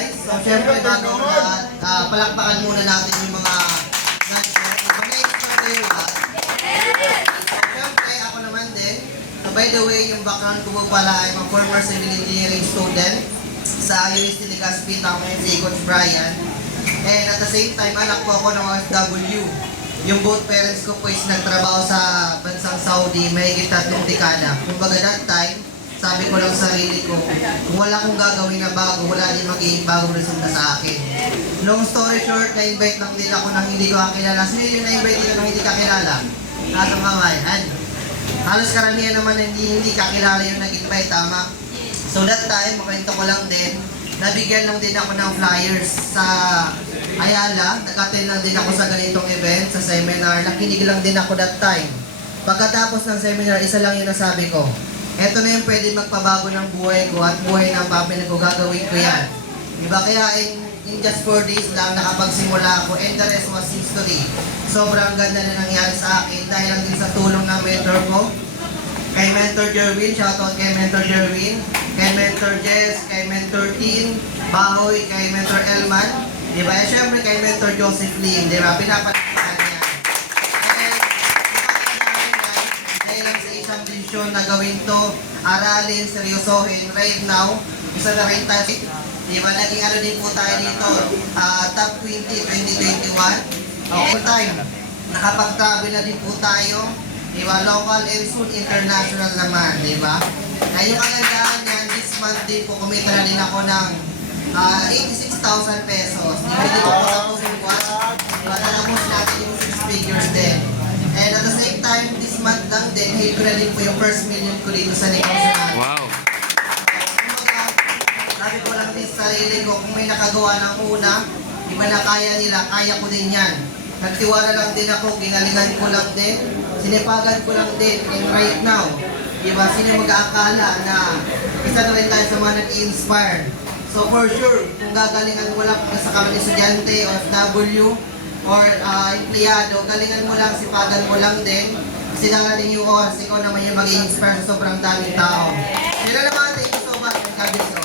guys. So, syempre, bago lahat, palakpakan muna natin yung mga na-expert yung lahat. So, syempre, ako naman din. So, by the way, yung background ko po pala ay mga former civil engineering student sa UST Legazpi, tama yun si Coach Brian. And at the same time, anak po ako ng OFW. Yung both parents ko po is nagtrabaho sa bansang Saudi, mahigit 3 dekada. Kumbaga that time, sabi ko lang sa sarili ko, kung wala akong gagawin na bago, wala din magiging bagong resulta sa akin. Long story short, na-invite lang din ako ng hindi ko kakilala. Sino yung na-invite dito ng hindi kakilala? Nasang kamay. Halos karamihan naman hindi kakilala yung nag-invite, tama? So that time, makwento ko lang din, nabigyan lang din ako ng flyers sa Ayala. Nag-attend lang din ako sa ganitong event, sa seminar. Nakinig lang din ako that time. Pagkatapos ng seminar, isa lang yung nasabi ko. Ito na yung pwede magpabago ng buhay ko at buhay ng pamilya ko, gagawin ko yan. Diba? Kaya in just 4 days lang nakapagsimula ako and the rest was history. Sobrang ganda na nangyari sa akin dahil lang din sa tulong ng mentor ko. Kay Mentor Jerwin, shoutout kay Mentor Jerwin, kay Mentor Jess, kay Mentor Tin, Bahoy, kay Mentor Elman, di ba? Siyempre kay Mentor Joseph Lim, di ba? Pinapalakpakan niya. And dahil lang sa isang vision na gawin to, aralin, seryosohin, right now, isa na rin tayo, di ba? Naging ano din po tayo dito, Top 20, 2021. Okay time, nakapag-travel na din po tayo. Diba? Local and soon international naman, diba? Na yung kalandaan yan, this month din po, kumita na din ako ng 86,000 pesos. Hindi ko po tapos yung buwan. Diba? Talapos natin yung 6 figures din. And at the same time, this month lang din, hit ko na din po yung first million ko dito sa negosyo natin. Wow! Sabi ko lang din sa sarili ko, kung may nakagawa ng una, iba na kaya nila, kaya ko din yan. Nagtiwala lang din ako, ginalingan ko lang din, sinipagan ko lang din, and right now, diba, sino mag-aakala na isa na rin tayo sa mga nag-inspire. So for sure, kung gagalingan mo lang kung sa kaming estudyante, OFW, or empleyado, galingan mo lang, sipagan mo lang din, kasi darating yung oras, ikaw naman yung mag-i-inspire sa sobrang daming tao. Yun na naman, thank you so much, and God bless you.